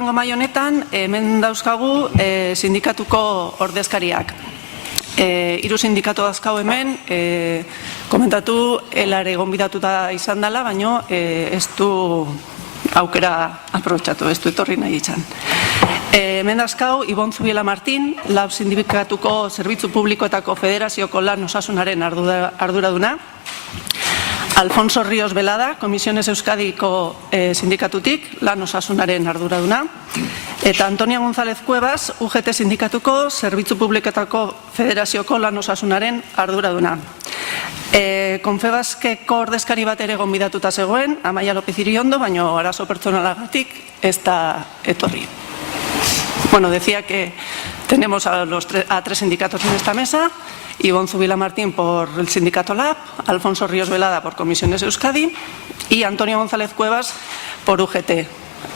Mai honetan, hemen dauzkagu sindikatuko ordezkariak. Hiru sindikatu dauzkagu hemen, komentatu elare gonbidatuta izan dela, baino ez du aukera aprobetxatu, ez du etorri nahi izan. Hemen dauzkagu Ibon Zubiela Martin, LAB sindikatuko Zerbitzu Publikoetako Federazioko Lan Osasunaren arduraduna. Alfonso Ríos Velada, Comisiones Euskadiko sindikatutik, Lan Osasunaren arduraduna. Eta Antonia González Cuevas, UGT sindikatuko Zerbitzu Publikoetako Federazioko Lan Osasunaren arduraduna. Confebaskeko ordezkari bat ere gonbidatuta zegoen, Amaia López Iriondo, baino arazo pertsonalagatik ez da etorri. Bueno, decía que tenemos a tres sindicatos en esta mesa. Ibon Zubiela Martín por el sindicato LAB, Alfonso Ríos Velada por Comisiones Euskadi y Antonio González Cuevas por UGT.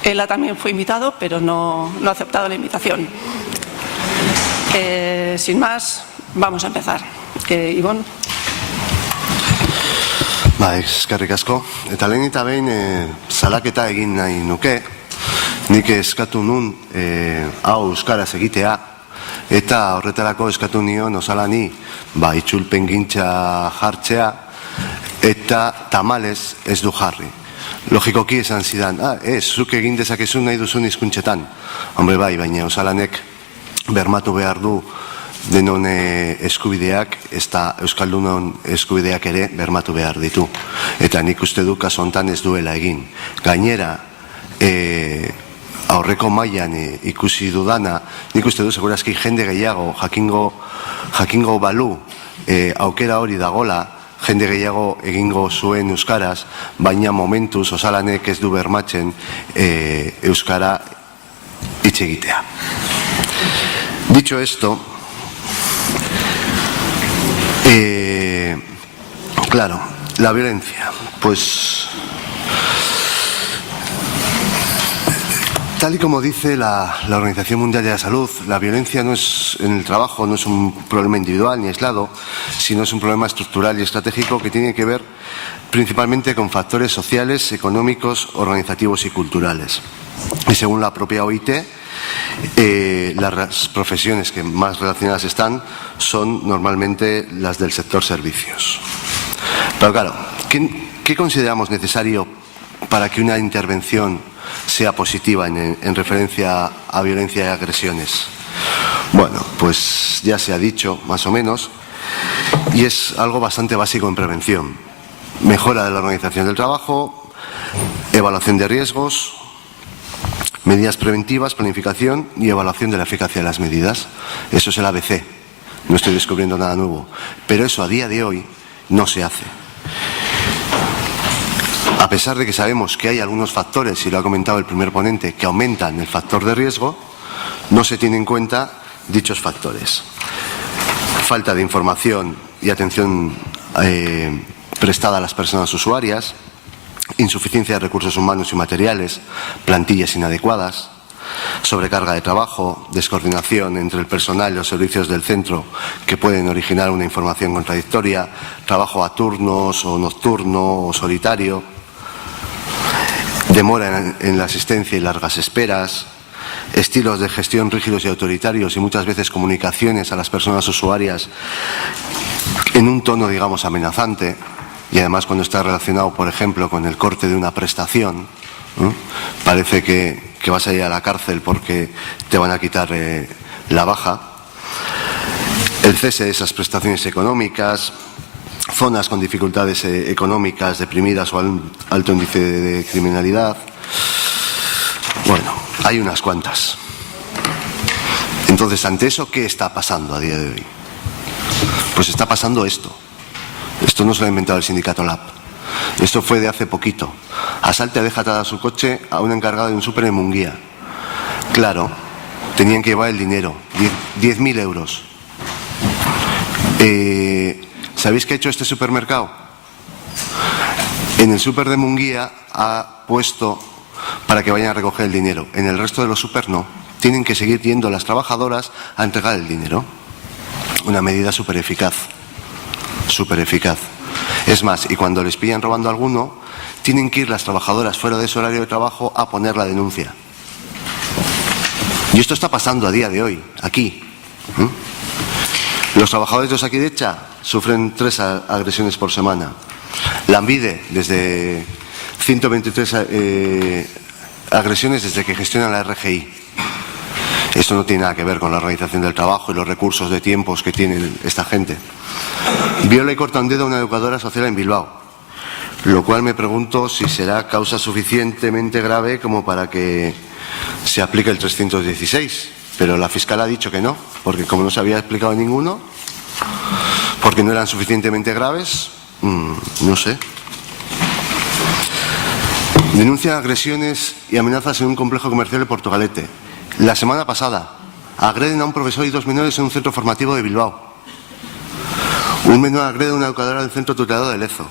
Él también fue invitado, pero no ha aceptado la invitación. Sin más, vamos a empezar. Ibon. Eskerrik asko. Eta lehen eta behin salaketa egin nahi nuke, nik eskatu nun hau euskaraz egitea, eta horretarako eskatu nion osalani itzulpen gintza jartzea eta tamalez ez du jarri. Logikoki esan zidan, zuk egin dezakezu nahi duzun hizkuntzetan. Hombre baina osalanek bermatu behar du denon eskubideak, ez da Euskaldunon eskubideak ere bermatu behar ditu. Eta nik uste du kasu honetan ez duela egin. Gainera, aurreko mailan ikusi dudana, nik uste du segurazki jende gehiago jakingo balu aukera hori dagola, jende gehiago egingo zuen euskaraz, baina momentuz osalanek ez du bermatzen euskara hitz egitea. Dicho esto, claro, la violencia, pues tal y como dice la Organización Mundial de la Salud, la violencia en el trabajo no es un problema individual ni aislado, sino es un problema estructural y estratégico que tiene que ver principalmente con factores sociales, económicos, organizativos y culturales. Y según la propia OIT, las profesiones que más relacionadas están son normalmente las del sector servicios. Pero claro, ¿qué consideramos necesario para que una intervención sea positiva en referencia a violencia y agresiones? Bueno, pues ya se ha dicho más o menos, y es algo bastante básico en prevención. Mejora de la organización del trabajo, evaluación de riesgos, medidas preventivas, planificación y evaluación de la eficacia de las medidas. Eso es el ABC, no estoy descubriendo nada nuevo, pero eso a día de hoy no se hace. A pesar de que sabemos que hay algunos factores, y lo ha comentado el primer ponente, que aumentan el factor de riesgo, no se tienen en cuenta dichos factores. Falta de información y atención prestada a las personas usuarias, insuficiencia de recursos humanos y materiales, plantillas inadecuadas, sobrecarga de trabajo, descoordinación entre el personal y los servicios del centro que pueden originar una información contradictoria, trabajo a turnos o nocturno o solitario, demora en la asistencia y largas esperas, estilos de gestión rígidos y autoritarios y muchas veces comunicaciones a las personas usuarias en un tono, digamos, amenazante, y además cuando está relacionado, por ejemplo, con el corte de una prestación, parece que vas a ir a la cárcel porque te van a quitar la baja, el cese de esas prestaciones económicas, zonas con dificultades económicas, deprimidas o alto índice de criminalidad. Bueno, hay unas cuantas. Entonces, ante eso, ¿qué está pasando a día de hoy? Pues está pasando esto. Esto no se lo ha inventado el sindicato LAB. Esto fue de hace poquito. Asalte deja atada su coche a un encargado de un súper en Munguía. Claro, tenían que llevar el dinero, 10.000 euros. ¿Sabéis qué ha hecho este supermercado? En el súper de Munguía ha puesto para que vayan a recoger el dinero. En el resto de los súper no. Tienen que seguir yendo las trabajadoras a entregar el dinero. Una medida súper eficaz. Súper eficaz. Es más, y cuando les pillan robando a alguno, tienen que ir las trabajadoras fuera de su horario de trabajo a poner la denuncia. Y esto está pasando a día de hoy, aquí. Los trabajadores de Osakidetza sufren 3 agresiones por semana. Lanbide, desde 123 agresiones desde que gestiona la RGI. Esto no tiene nada que ver con la organización del trabajo y los recursos de tiempos que tiene esta gente. Viola y corta un dedo a una educadora social en Bilbao, lo cual me pregunto si será causa suficientemente grave como para que se aplique el 316. Pero la fiscal ha dicho que no, porque como no se había explicado ninguno, porque no eran suficientemente graves, no sé. Denuncian agresiones y amenazas en un complejo comercial de Portugalete. La semana pasada agreden a un profesor y 2 menores en un centro formativo de Bilbao. Un menor agrede a una educadora del centro tutelado de Lezo.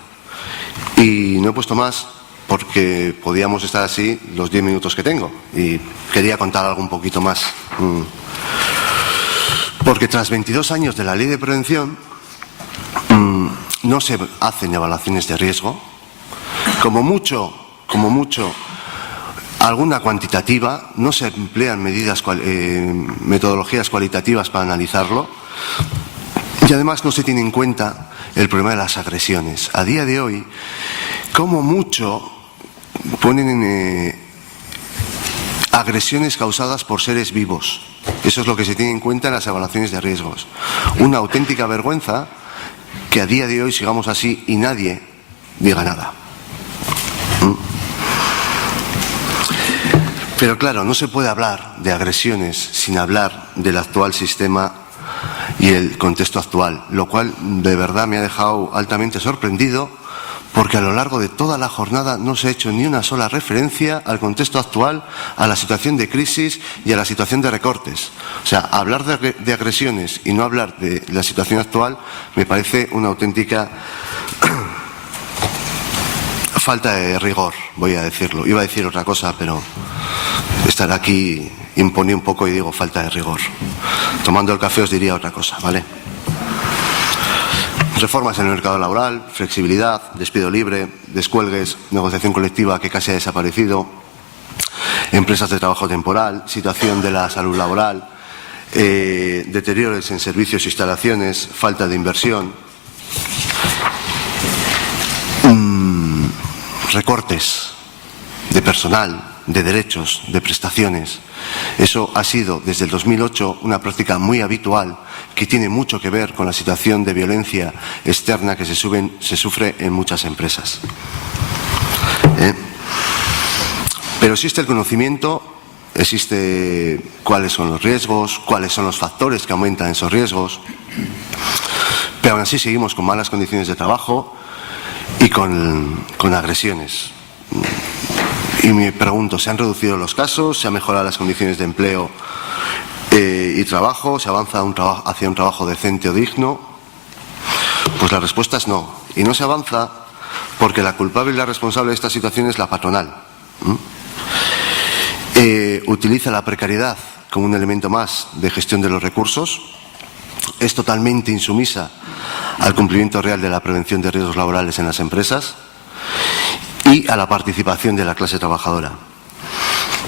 Y no he puesto más porque podíamos estar así los 10 minutos que tengo. Y quería contar algo un poquito más. Porque tras 22 años de la ley de prevención no se hacen evaluaciones de riesgo. Como mucho, alguna cuantitativa, no se emplean metodologías cualitativas para analizarlo y además no se tiene en cuenta el problema de las agresiones. A día de hoy, como mucho, ponen agresiones causadas por seres vivos. Eso es lo que se tiene en cuenta en las evaluaciones de riesgos. Una auténtica vergüenza que a día de hoy sigamos así y nadie diga nada. Pero claro, no se puede hablar de agresiones sin hablar del actual sistema y el contexto actual, lo cual de verdad me ha dejado altamente sorprendido porque a lo largo de toda la jornada no se ha hecho ni una sola referencia al contexto actual, a la situación de crisis y a la situación de recortes. O sea, hablar de agresiones y no hablar de la situación actual me parece una auténtica falta de rigor, voy a decirlo. Iba a decir otra cosa, pero estar aquí impone un poco y digo falta de rigor. Tomando el café os diría otra cosa, ¿vale? Reformas en el mercado laboral, flexibilidad, despido libre, descuelgues, negociación colectiva que casi ha desaparecido, empresas de trabajo temporal, situación de la salud laboral, deterioros en servicios e instalaciones, falta de inversión, recortes de personal, de derechos, de prestaciones. Eso ha sido desde el 2008 una práctica muy habitual que tiene mucho que ver con la situación de violencia externa que se sufre en muchas empresas. Pero existe el conocimiento, existe cuáles son los riesgos, cuáles son los factores que aumentan esos riesgos, pero aún así seguimos con malas condiciones de trabajo y con agresiones. Y me pregunto, ¿se han reducido los casos? ¿Se han mejorado las condiciones de empleo y trabajo? ¿Se avanza hacia un trabajo decente o digno? Pues la respuesta es no. Y no se avanza porque la culpable y la responsable de esta situación es la patronal. Utiliza la precariedad como un elemento más de gestión de los recursos. Es totalmente insumisa al cumplimiento real de la prevención de riesgos laborales en las empresas y a la participación de la clase trabajadora.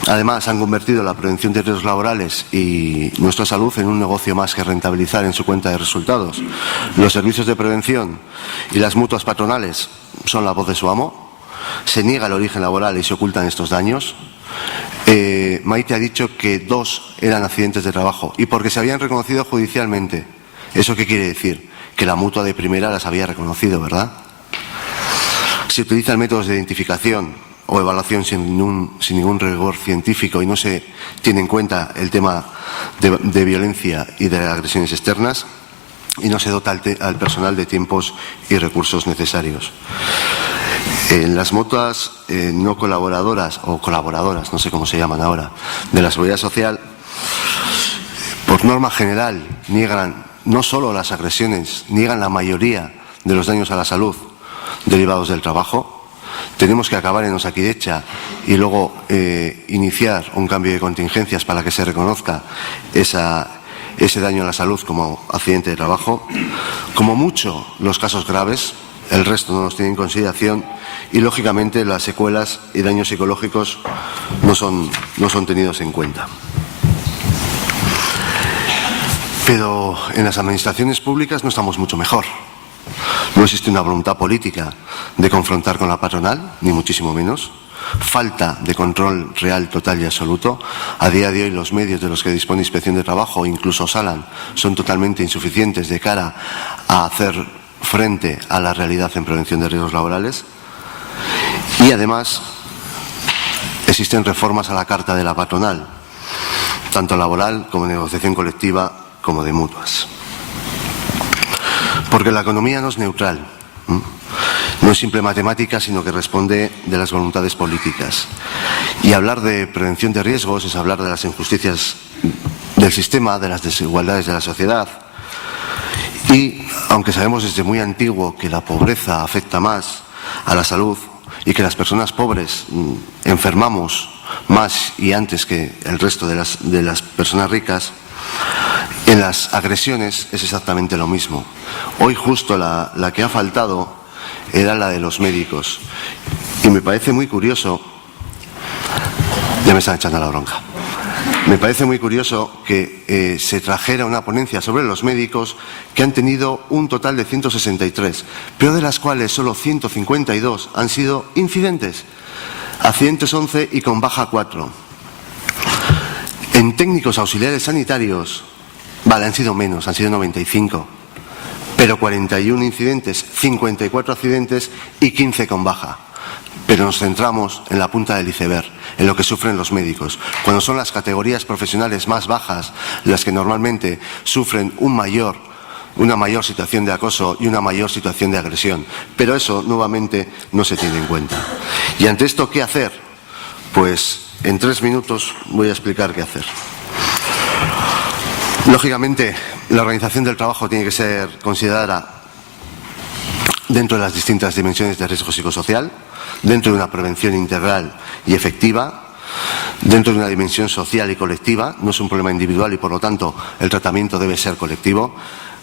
Además, han convertido la prevención de riesgos laborales y nuestra salud en un negocio más que rentabilizar en su cuenta de resultados. Los servicios de prevención y las mutuas patronales son la voz de su amo. Se niega el origen laboral y se ocultan estos daños. Maite ha dicho que 2 eran accidentes de trabajo y porque se habían reconocido judicialmente. ¿Eso qué quiere decir? Que la mutua de primera las había reconocido, ¿verdad? Se utilizan métodos de identificación o evaluación sin ningún rigor científico y no se tiene en cuenta el tema de violencia y de agresiones externas y no se dota al personal de tiempos y recursos necesarios. En las mutuas no colaboradoras o colaboradoras, no sé cómo se llaman ahora, de la Seguridad Social, por norma general niegan no solo las agresiones, niegan la mayoría de los daños a la salud derivados del trabajo. Tenemos que acabar en Osakidetza y luego iniciar un cambio de contingencias para que se reconozca ese daño a la salud como accidente de trabajo. Como mucho los casos graves, el resto no los tiene en consideración y lógicamente las secuelas y daños psicológicos no son tenidos en cuenta. Pero en las administraciones públicas no estamos mucho mejor. No existe una voluntad política de confrontar con la patronal, ni muchísimo menos. Falta de control real, total y absoluto. A día de hoy los medios de los que dispone Inspección de Trabajo, incluso Osalan, son totalmente insuficientes de cara a hacer frente a la realidad en prevención de riesgos laborales. Y además existen reformas a la carta de la patronal, tanto laboral como de negociación colectiva como de mutuas. Porque la economía no es neutral, no es simple matemática, sino que responde de las voluntades políticas. Y hablar de prevención de riesgos es hablar de las injusticias del sistema, de las desigualdades de la sociedad. Y aunque sabemos desde muy antiguo que la pobreza afecta más a la salud y que las personas pobres enfermamos más y antes que el resto de las personas ricas, en las agresiones es exactamente lo mismo. Hoy justo la que ha faltado era la de los médicos. Y me parece muy curioso, ya me están echando la bronca, me parece muy curioso que se trajera una ponencia sobre los médicos que han tenido un total de 163, pero de las cuales solo 152 han sido incidentes. Accidentes 11 y con baja 4. En técnicos auxiliares sanitarios, vale, han sido menos, han sido 95, pero 41 incidentes, 54 accidentes y 15 con baja. Pero nos centramos en la punta del iceberg, en lo que sufren los médicos, cuando son las categorías profesionales más bajas las que normalmente sufren una mayor situación de acoso y una mayor situación de agresión. Pero eso, nuevamente, no se tiene en cuenta. Y ante esto, ¿qué hacer? Pues en 3 minutos voy a explicar qué hacer. Lógicamente, la organización del trabajo tiene que ser considerada dentro de las distintas dimensiones de riesgo psicosocial, dentro de una prevención integral y efectiva, dentro de una dimensión social y colectiva. No es un problema individual y, por lo tanto, el tratamiento debe ser colectivo,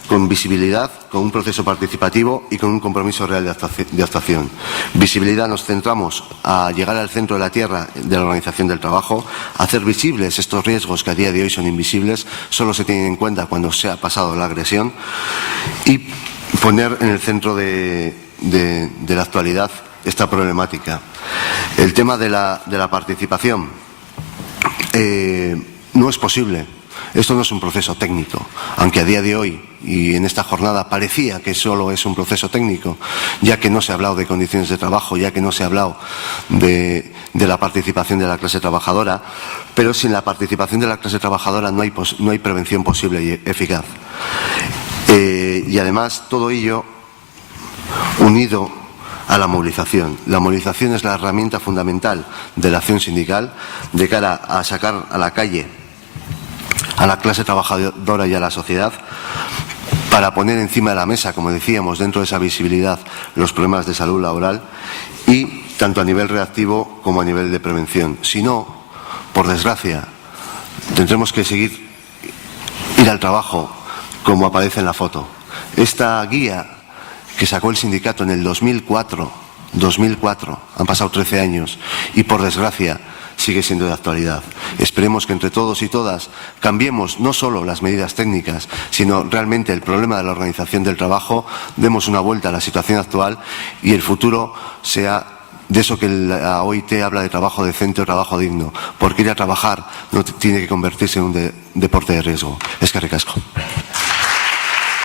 con visibilidad, con un proceso participativo y con un compromiso real de actuación. Visibilidad, nos centramos a llegar al centro de la tierra de la organización del trabajo, hacer visibles estos riesgos que a día de hoy son invisibles, solo se tienen en cuenta cuando se ha pasado la agresión, y poner en el centro de la actualidad esta problemática. El tema de la participación no es posible. Esto no es un proceso técnico, aunque a día de hoy y en esta jornada parecía que solo es un proceso técnico, ya que no se ha hablado de condiciones de trabajo, ya que no se ha hablado de la participación de la clase trabajadora, pero sin la participación de la clase trabajadora no hay prevención posible y eficaz. Y además todo ello unido a la movilización. La movilización es la herramienta fundamental de la acción sindical de cara a sacar a la calle a la clase trabajadora y a la sociedad, para poner encima de la mesa, como decíamos, dentro de esa visibilidad, los problemas de salud laboral, y tanto a nivel reactivo como a nivel de prevención. Si no, por desgracia, tendremos que ir al trabajo como aparece en la foto. Esta guía que sacó el sindicato en el 2004, han pasado 13 años, y por desgracia sigue siendo de actualidad. Esperemos que entre todos y todas cambiemos no solo las medidas técnicas, sino realmente el problema de la organización del trabajo, demos una vuelta a la situación actual y el futuro sea de eso que la OIT habla de trabajo decente o trabajo digno, porque ir a trabajar no tiene que convertirse en un deporte de riesgo. Eskerrik asko.